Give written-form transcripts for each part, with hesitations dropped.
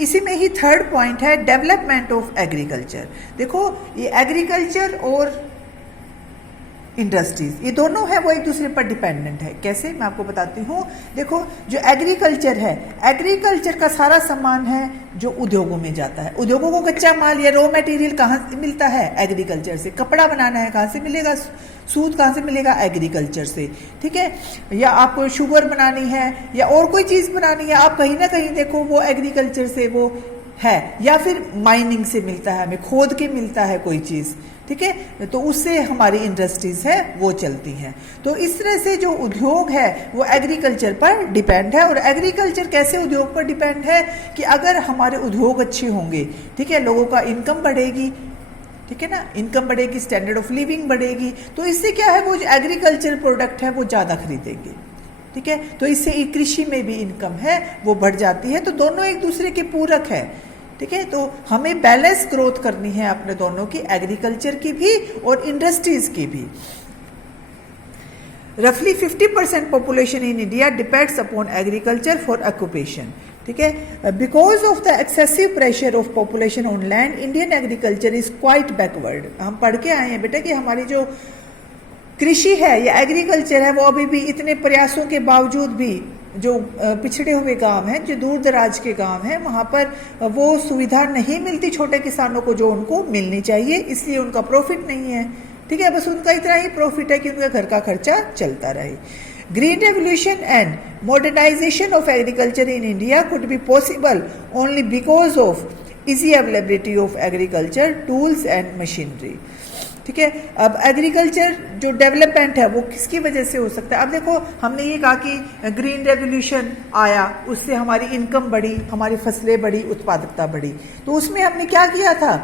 इसी में ही third point है डेवलपमेंट ऑफ एग्रीकल्चर। देखो ये एग्रीकल्चर और इंडस्ट्रीज ये दोनों है वो एक दूसरे पर डिपेंडेंट है। कैसे, मैं आपको बताती हूँ। देखो जो एग्रीकल्चर है, एग्रीकल्चर का सारा सामान है जो उद्योगों में जाता है। उद्योगों को कच्चा माल या रॉ मटेरियल कहाँ से मिलता है? एग्रीकल्चर से। कपड़ा बनाना है कहाँ से मिलेगा? सूत कहाँ से मिलेगा? एग्रीकल्चर से। ठीक है, या आपको शुगर बनानी है या और कोई चीज़ बनानी है, आप कहीं ना कहीं देखो वो एग्रीकल्चर से वो है, या फिर माइनिंग से मिलता है, हमें खोद के मिलता है कोई चीज़। ठीक है, तो उससे हमारी इंडस्ट्रीज है वो चलती हैं। तो इस तरह से जो उद्योग है वो एग्रीकल्चर पर डिपेंड है। और एग्रीकल्चर कैसे उद्योग पर डिपेंड है कि अगर हमारे उद्योग अच्छे होंगे, ठीक है, लोगों का इनकम बढ़ेगी, ठीक है ना, इनकम बढ़ेगी, स्टैंडर्ड ऑफ लिविंग बढ़ेगी, तो इससे क्या है वो जो एग्रीकल्चर प्रोडक्ट है वो ज़्यादा खरीदेंगे। ठीक है, तो इससे कृषि में भी इनकम है वो बढ़ जाती है। तो दोनों एक दूसरे के पूरक है। ठीक है, तो हमें बैलेंस ग्रोथ करनी है अपने दोनों की, एग्रीकल्चर की भी और इंडस्ट्रीज की भी। रफली 50% population in India depends upon agriculture for occupation. ठीक है, because of the excessive pressure of population on land, Indian agriculture is quite backward. हम पढ़ के आए हैं बेटा कि हमारी जो कृषि है या एग्रीकल्चर है वो अभी भी इतने प्रयासों के बावजूद भी जो पिछड़े हुए गांव हैं, जो दूर दराज के गांव हैं, वहाँ पर वो सुविधा नहीं मिलती छोटे किसानों को जो उनको मिलनी चाहिए, इसलिए उनका प्रॉफिट नहीं है। ठीक है, बस उनका इतना ही प्रॉफिट है कि उनका घर का खर्चा चलता रहे। Green revolution and modernisation of agriculture in India could be possible only because of easy availability of agriculture tools and machinery. ठीक है, अब एग्रीकल्चर जो डेवलपमेंट है वो किसकी वजह से हो सकता है? अब देखो हमने ये कहा कि ग्रीन रेवोल्यूशन आया, उससे हमारी इनकम बढ़ी, हमारी फसलें बढ़ी, उत्पादकता बढ़ी। तो उसमें हमने क्या किया था?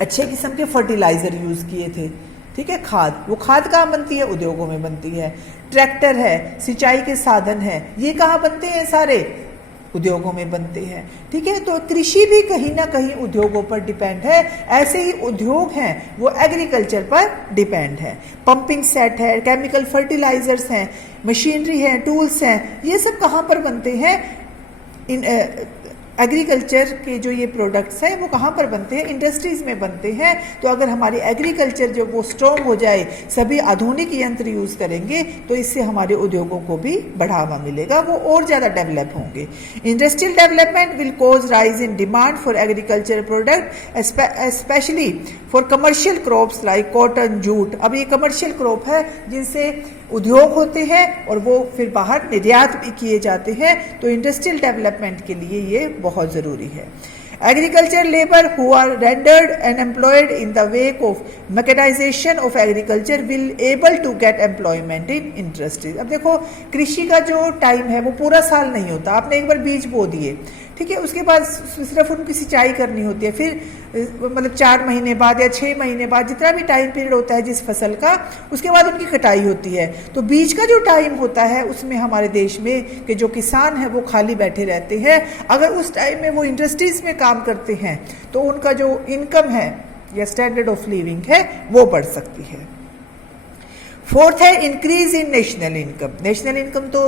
अच्छे किस्म के फर्टिलाइजर यूज किए थे। ठीक है, खाद, वो खाद कहाँ बनती है? उद्योगों में बनती है। ट्रैक्टर है, सिंचाई के साधन है, ये कहाँ बनते हैं? सारे उद्योगों में बनते हैं। ठीक है, तो कृषि भी कहीं ना कहीं उद्योगों पर डिपेंड है। ऐसे ही उद्योग हैं वो एग्रीकल्चर पर डिपेंड है। पंपिंग सेट है, केमिकल फर्टिलाइजर्स हैं, मशीनरी है, टूल्स हैं, ये सब कहाँ पर बनते हैं? इन एग्रीकल्चर के जो ये प्रोडक्ट्स हैं वो कहाँ पर बनते हैं? इंडस्ट्रीज में बनते हैं। तो अगर हमारी एग्रीकल्चर जो वो स्ट्रॉन्ग हो जाए, सभी आधुनिक यंत्र यूज करेंगे, तो इससे हमारे उद्योगों को भी बढ़ावा मिलेगा, वो और ज़्यादा डेवलप होंगे। Industrial development will cause rise in demand for agriculture product, especially for commercial crops like cotton, jute. अब ये कमर्शियल क्रॉप है जिनसे उद्योग होते हैं और वो फिर बाहर निर्यात भी किए जाते हैं। तो इंडस्ट्रियल डेवलपमेंट के लिए ये बहुत ज़रूरी है। Agriculture labour who are rendered and employed in the wake of mechanisation of agriculture will able to get employment in industries. अब देखो कृषि का जो टाइम है वो पूरा साल नहीं होता। आपने एक बार बीज बो दिए, ठीक है, उसके बाद सिर्फ उनकी सिंचाई करनी होती है, फिर मतलब 4 महीने बाद या 6 महीने बाद, जितना भी टाइम पीरियड होता है जिस फसल का, उसके बाद उनकी कटाई होती है। तो बीज का जो टाइम होता है उसमें हमारे देश में के जो किसान हैं वो खाली बैठे रहते हैं। अगर उस टाइम में वो इंडस्ट्रीज में काम करते हैं तो उनका जो इनकम है या स्टैंडर्ड ऑफ लिविंग है वो बढ़ सकती है। फोर्थ है increase in national income. National income तो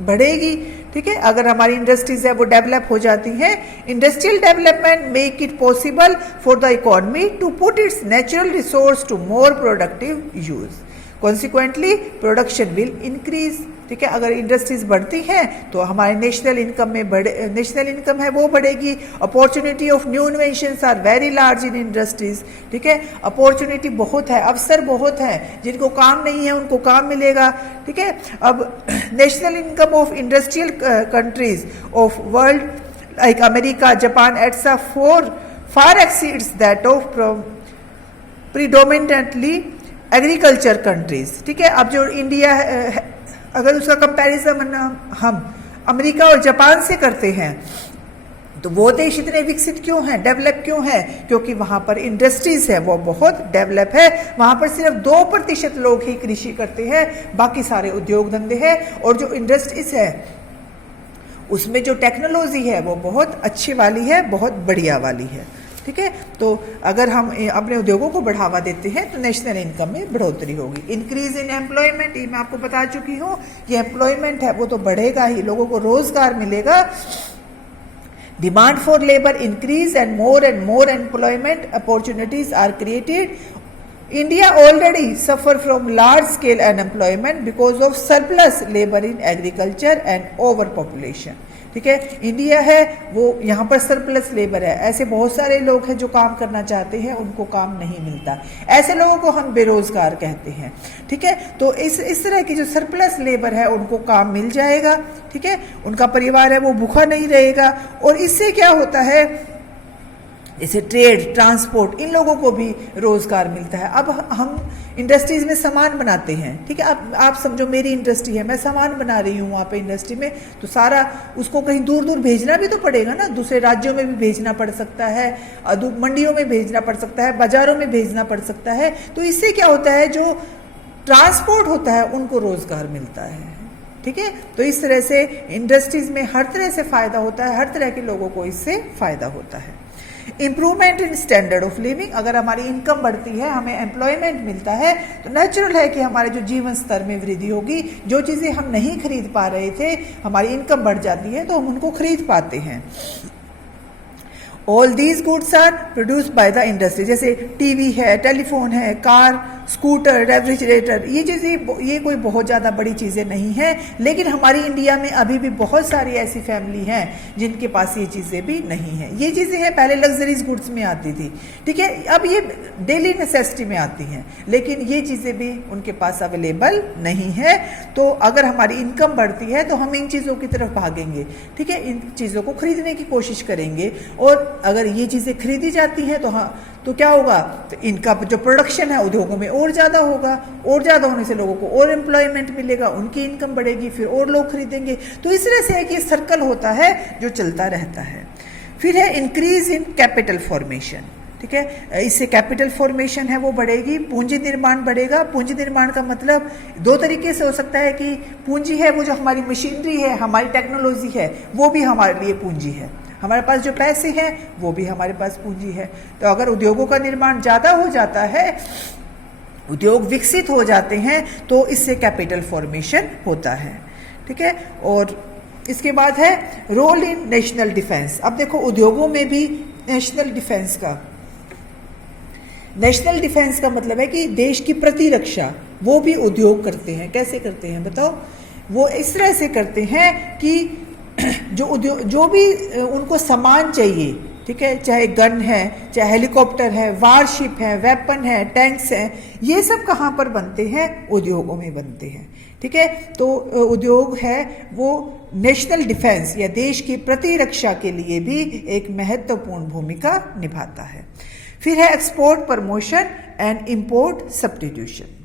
बढ़ेगी, ठीक है, अगर हमारी इंडस्ट्रीज है वो डेवलप हो जाती हैं। Industrial development make it possible for the economy to put its natural resource to more productive use, consequently production will increase. ठीक है, अगर इंडस्ट्रीज बढ़ती हैं तो हमारे नेशनल इनकम में नेशनल इनकम है वो बढ़ेगी। Opportunity of new inventions are very large in industries. ठीक है, अपॉर्चुनिटी बहुत है, अवसर बहुत है, जिनको काम नहीं है उनको काम मिलेगा। ठीक है, अब national income of industrial countries of world like America, Japan एट्सा far exceeds that of predominantly agriculture countries. ठीक है, अब जो इंडिया है अगर उसका कंपैरिजन हम अमेरिका और जापान से करते हैं तो वो देश इतने विकसित क्यों हैं, डेवलप क्यों हैं? क्योंकि वहाँ पर इंडस्ट्रीज है वो बहुत डेवलप है। वहाँ पर सिर्फ 2% लोग ही कृषि करते हैं, बाकी सारे उद्योग धंधे हैं। और जो इंडस्ट्रीज है उसमें जो टेक्नोलॉजी है वो बहुत अच्छी वाली है, बहुत बढ़िया वाली है। ठीक है, तो अगर हम अपने उद्योगों को बढ़ावा देते हैं तो नेशनल इनकम में बढ़ोतरी होगी। इंक्रीज इन एम्प्लॉयमेंट, ये मैं आपको बता चुकी हूँ कि एम्प्लॉयमेंट है वो तो बढ़ेगा ही, लोगों को रोजगार मिलेगा। Demand for labor increase and more employment opportunities are created. India already suffer from large scale unemployment because of surplus labor in agriculture and overpopulation. ठीक है, इंडिया है वो यहाँ पर सरप्लस लेबर है, ऐसे बहुत सारे लोग हैं जो काम करना चाहते हैं, उनको काम नहीं मिलता, ऐसे लोगों को हम बेरोजगार कहते हैं। ठीक है, तो इस तरह की जो सरप्लस लेबर है उनको काम मिल जाएगा। ठीक है, उनका परिवार है वो भूखा नहीं रहेगा, और इससे क्या होता है, जैसे ट्रेड, ट्रांसपोर्ट, इन लोगों को भी रोजगार मिलता है। अब हम इंडस्ट्रीज में सामान बनाते हैं, ठीक है, आप समझो मेरी इंडस्ट्री है, मैं सामान बना रही हूँ वहाँ पे इंडस्ट्री में, तो सारा उसको कहीं दूर दूर भेजना भी तो पड़ेगा ना, दूसरे राज्यों में भी भेजना पड़ सकता है, मंडियों में भेजना पड़ सकता है, बाजारों में भेजना पड़ सकता है। तो इससे क्या होता है, जो ट्रांसपोर्ट होता है उनको रोजगार मिलता है। ठीक है, तो इस तरह से इंडस्ट्रीज में हर तरह से फायदा होता है, हर तरह के लोगों को इससे फायदा होता है। Improvement in standard of living, अगर हमारी इनकम बढ़ती है, हमें एम्प्लॉयमेंट मिलता है, तो नेचुरल है कि हमारे जो जीवन स्तर में वृद्धि होगी, जो चीज़ें हम नहीं खरीद पा रहे थे, हमारी इनकम बढ़ जाती है तो हम उनको खरीद पाते हैं। All these goods are produce by the industry, जैसे टीवी है, टेलीफोन है, कार, स्कूटर, रेफ्रिजरेटर, ये चीज़ें, ये कोई बहुत ज़्यादा बड़ी चीज़ें नहीं हैं, लेकिन हमारी इंडिया में अभी भी बहुत सारी ऐसी फैमिली हैं जिनके पास ये चीज़ें भी नहीं हैं। ये चीज़ें हैं पहले लग्जरीज गुड्स में आती थी, ठीक है, अब ये डेली नेसेसिटी में आती हैं, लेकिन ये चीज़ें भी उनके पास अवेलेबल नहीं है। तो अगर हमारी इनकम बढ़ती है तो हम इन चीज़ों की तरफ भागेंगे, ठीक है, इन चीज़ों को खरीदने की कोशिश करेंगे, और अगर ये चीज़ें खरीदी जाती हैं तो हाँ, तो क्या होगा, तो इनका जो प्रोडक्शन है उद्योगों में और ज़्यादा होगा, और ज़्यादा होने से लोगों को और एम्प्लॉयमेंट मिलेगा, उनकी इनकम बढ़ेगी, फिर और लोग खरीदेंगे। तो इस तरह से एक ये सर्कल होता है जो चलता रहता है। फिर है इंक्रीज इन कैपिटल फॉर्मेशन, ठीक है, इससे कैपिटल फॉर्मेशन है वो बढ़ेगी, पूंजी निर्माण बढ़ेगा। पूंजी निर्माण का मतलब दो तरीके से हो सकता है कि पूंजी है वो जो हमारी मशीनरी है, हमारी टेक्नोलॉजी है, वो भी हमारे लिए पूंजी है, हमारे पास जो पैसे हैं वो भी हमारे पास पूंजी है। तो अगर उद्योगों का निर्माण ज़्यादा हो जाता है, उद्योग विकसित हो जाते हैं, तो इससे कैपिटल फॉर्मेशन होता है। ठीक है, और इसके बाद है रोल इन नेशनल डिफेंस। अब देखो उद्योगों में भी नेशनल डिफेंस का मतलब है कि देश की प्रतिरक्षा वो भी उद्योग करते हैं। कैसे करते हैं बताओ? वो इस तरह से करते हैं कि जो उद्योग, जो भी उनको सामान चाहिए, ठीक है, चाहे गन है, चाहे हेलीकॉप्टर है, वारशिप है, वेपन है, टैंक्स हैं, ये सब कहाँ पर बनते हैं? उद्योगों में बनते हैं। ठीक है, तो उद्योग है वो नेशनल डिफेंस या देश की प्रतिरक्षा के लिए भी एक महत्वपूर्ण भूमिका निभाता है। फिर है export promotion and import substitution.